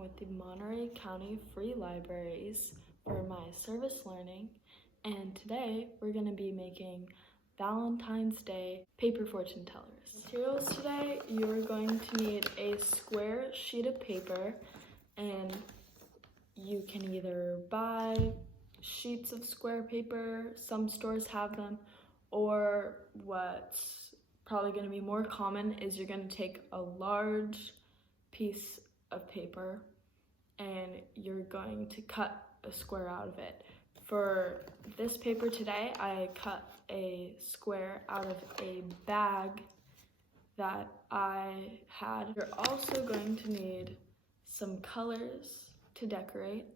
with the Monterey County Free Libraries for my service learning, and today we're going to be making Valentine's Day paper fortune tellers. Materials today, you're going to need a square sheet of paper, and you can either buy sheets of square paper, some stores have them, or what's probably going to be more common is you're going to take a large piece of paper and you're going to cut a square out of it. For this paper today, I cut a square out of a bag that I had. You're also going to need some colors to decorate,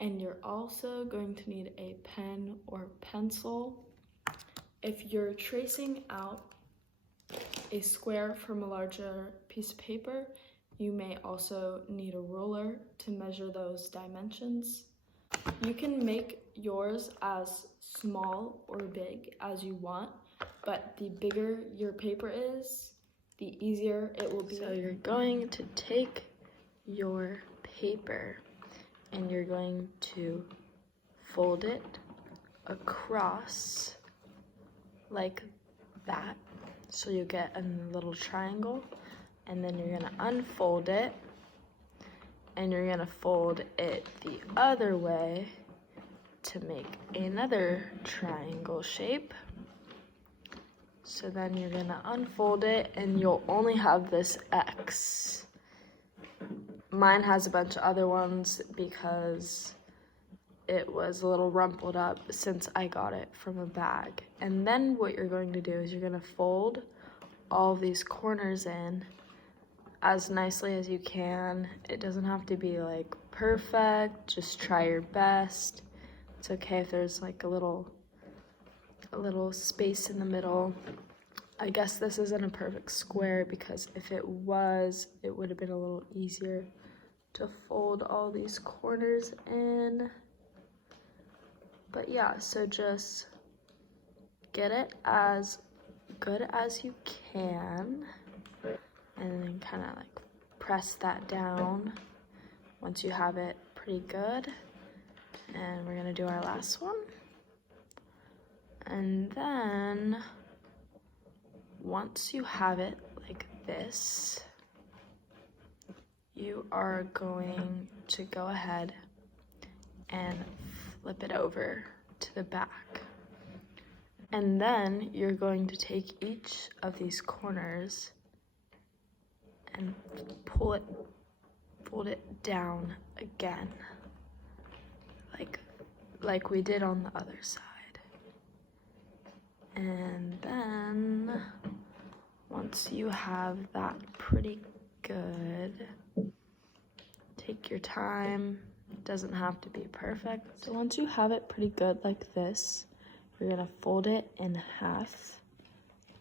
and you're also going to need a pen or pencil. If you're tracing out a square from a larger piece of paper, you may also need a ruler to measure those dimensions. You can make yours as small or big as you want, but the bigger your paper is, the easier it will be. So you're going to take your paper and you're going to fold it across like that. So you get a little triangle, and then you're gonna unfold it and you're gonna fold it the other way to make another triangle shape. So then you're gonna unfold it and you'll only have this X. Mine has a bunch of other ones because it was a little rumpled up since I got it from a bag. And then what you're going to do is you're gonna fold all of these corners in as nicely as you can. It doesn't have to be like perfect, just try your best. It's okay if there's like a little space in the middle. I guess this isn't a perfect square because if it was, it would have been a little easier to fold all these corners in. But yeah, so just get it as good as you can and then kind of like press that down once you have it pretty good. And we're gonna do our last one. And then once you have it like this, you are going to go ahead and flip it over to the back. And then you're going to take each of these corners and fold it down again, like we did on the other side. And then once you have that pretty good, take your time. It doesn't have to be perfect. So once you have it pretty good like this, you're gonna fold it in half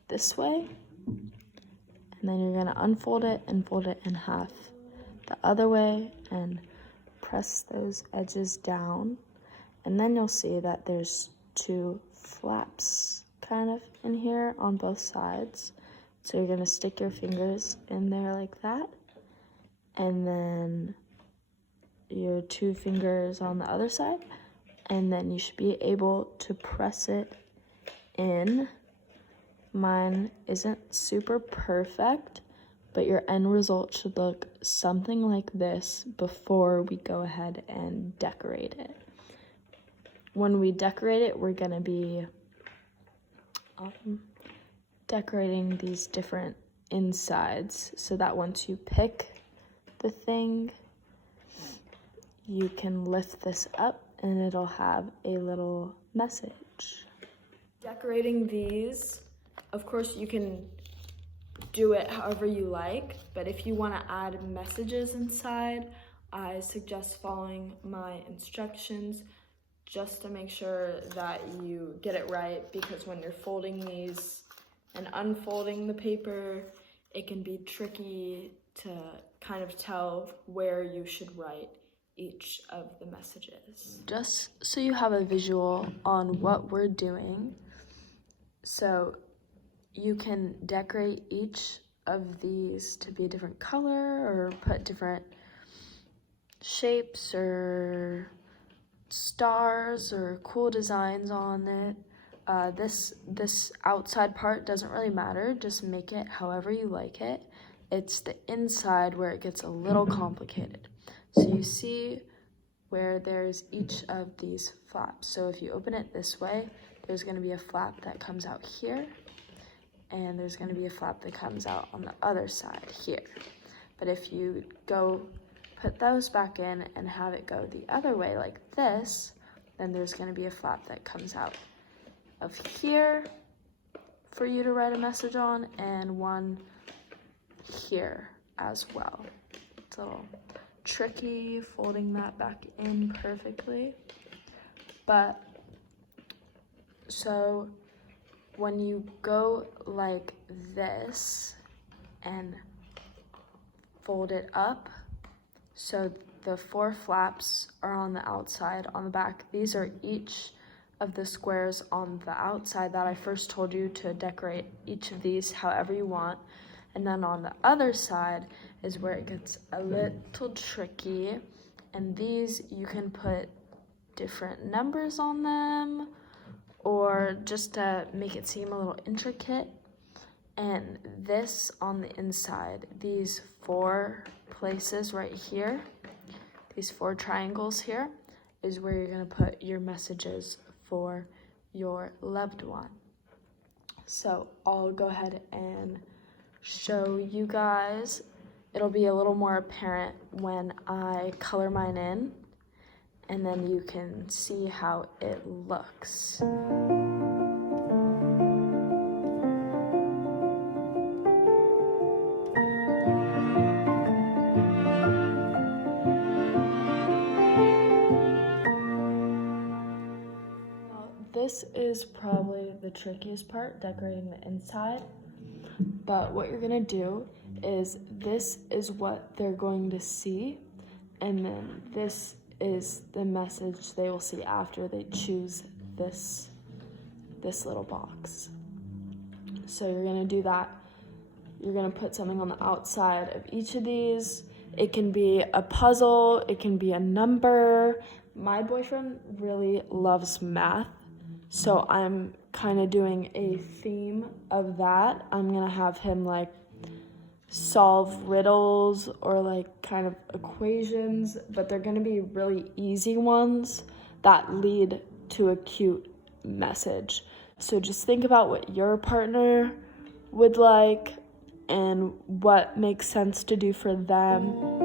this way, and then you're gonna unfold it and fold it in half the other way and press those edges down. And then you'll see that there's two flaps kind of in here on both sides. So you're gonna stick your fingers in there like that, and then your two fingers on the other side, and then you should be able to press it in. Mine isn't super perfect, but your end result should look something like this before we go ahead and decorate it. When we decorate it, we're gonna be decorating these different insides so that once you pick the thing, you can lift this up and it'll have a little message. Decorating these, of course you can do it however you like, but if you want to add messages inside, I suggest following my instructions just to make sure that you get it right, because when you're folding these and unfolding the paper, it can be tricky to kind of tell where you should write each of the messages. Just so you have a visual on what we're doing, so you can decorate each of these to be a different color or put different shapes or stars or cool designs on it. This outside part doesn't really matter, just make it however you like it. It's the inside where it gets a little complicated. So you see where there's each of these flaps. So if you open it this way, there's going to be a flap that comes out here, and there's going to be a flap that comes out on the other side here. But if you go put those back in and have it go the other way like this, then there's going to be a flap that comes out of here for you to write a message on, and one here as well. It's a little tricky folding that back in perfectly, but so when you go like this and fold it up, so the 4 flaps are on the outside. On the back, these are each of the squares on the outside that I first told you to decorate each of these however you want. And then on the other side is where it gets a little tricky, and these you can put different numbers on them or just to make it seem a little intricate. And this on the inside, these 4 places right here, these 4 triangles here, is where you're going to put your messages for your loved one. So I'll go ahead and show you guys. It'll be a little more apparent when I color mine in, and then you can see how it looks. This is probably the trickiest part, decorating the inside. But what you're gonna do is, this is what they're going to see, and then this is the message they will see after they choose this little box. So you're gonna do that. You're gonna put something on the outside of each of these. It can be a puzzle, it can be a number. My boyfriend really loves math, so I'm kind of doing a theme of that. I'm gonna have him like solve riddles or like kind of equations, but they're gonna be really easy ones that lead to a cute message. So just think about what your partner would like and what makes sense to do for them.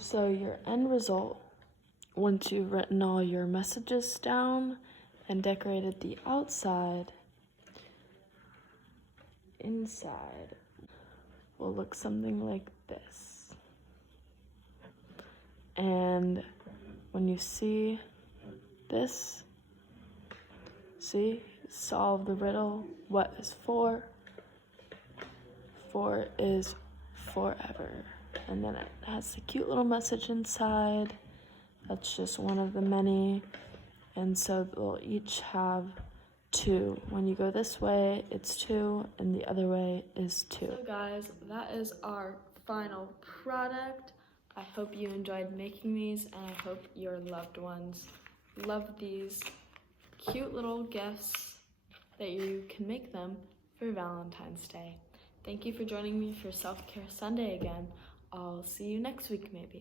So your end result, once you've written all your messages down and decorated the outside, inside will look something like this. And when you see this, see, solve the riddle. What is 4? 4 is forever. And then it has a cute little message inside. That's just one of the many. And so they'll each have 2. When you go this way, it's 2, and the other way is 2. So guys, that is our final product. I hope you enjoyed making these, and I hope your loved ones love these cute little gifts that you can make them for Valentine's Day. Thank you for joining me for Self-Care Sunday again. I'll see you next week, maybe.